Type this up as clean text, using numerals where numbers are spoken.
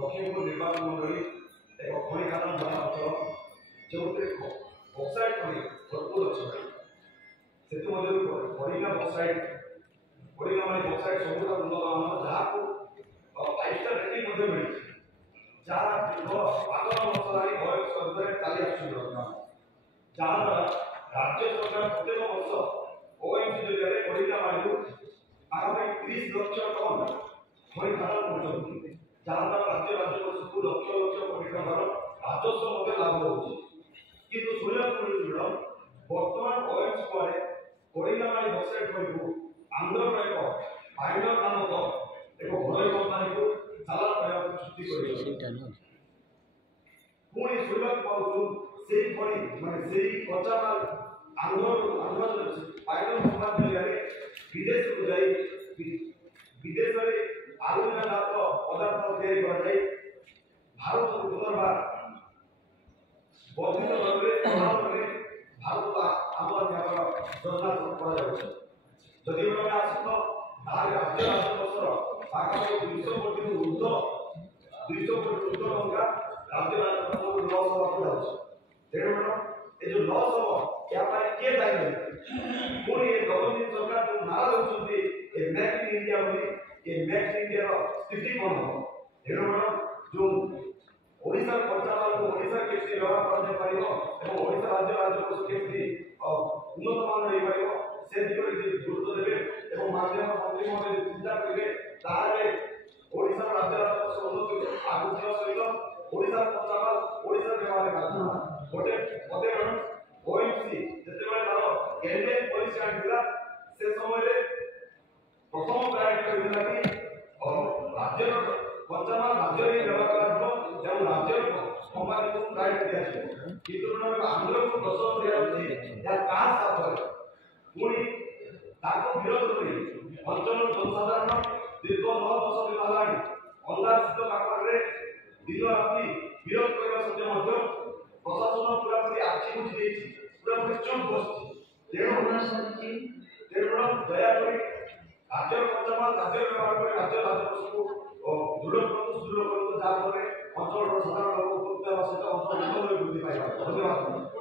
लक्ष्मीपुर निर्वाचन मंडली एक खनि खादान जला अंचल जो बक्साइट खनि भरपूर अच्छे से खनिका बक्साइट खनिका माने बक्साइट सब उन्नत मान जहाँ को 5 स्टार रेटिंग मिली जहाँ दीर्घ 12 वर्ष धरी बयस अंतरे चली जहाँ राज्य सरकार प्रत्येक वर्ष ओएमसी जरिए खनिका मानी आगामी 30 लाख टन खनि खादान कर जहाँ राज्य राजस्व लक्ष लक्ष कोटी टकर राजस्व लाभ होती किंतु शुणा बर्तमान ओएमसी पर खनिका बक्साइट खनि को आंध्र एक फाइबर नामक एक घरोई कंपानी को चालान करने चुक्ति पुणी शुणा पाऊँ से खनि माने से कच्चा माल आंध्र फाइबर कंपानी जरिए विदेश को जाए विदेश में आलुमिनियम पदार्थ तैयारी कर भारत को पुनर्बार वर्धित भावे भारत आमदानी योजना जदि आम आस राज्य राजकोषर आगामी 200 कोटी ऊर्ध 200 कोटी ऊर्ध टंका राज्य राजकोष लस हवा तेणु मैडम ये जो लस हम या किए दायी पुणी गवर्नमेंट सरकार जो नारा देते मेक इन इंडिया ये मेक इन इंडिया स्थिति कौन हम तेणु मैडम जो ओडिशा कच्चा माल को ओडिशा केमती व्यवहार कर ओडिशा राज्य राजकोष केमती उन्नत मान रही पार से दिगरे गुरुत्व देवे और माध्यम मंत्री महोदय चिंता करेंगे तारे ओडिशा राज्य राजकोष उन्नति आगु सहित ओडिशा कच्चा माल ओडिशा व्यवहार करना गोटे पदे मैडम ओएमसी जितेबाला तार कैबिनेट पॉलिसी आनिला से समय प्रथम प्रायोरिटी होता कि राज्य कच्चा माल राज्य में व्यवहार करा जब राज्य कंपानी को प्रायोरिटी दिया किंतु आंध्र को 10 दिया या कहा साथ पुणी ताको विरोध करी अंचल जनसाधारण दीर्घ 9 वर्ष दिना अंगास्थित काकड़े दिन राति विरोध करने सत्वे प्रशासन पूरा पूरी आखि बुझी पूरा पूरी चुप बसती तेणु दयाकोरी राज्य कच्चा माल राज्य व्यवहार कर राज्य राजकोष को दृढ़ करतु जहाँफल अंचल साधारण लोक उपकृत सहित अंचल वृद्धि पाइबा धन्यवाद।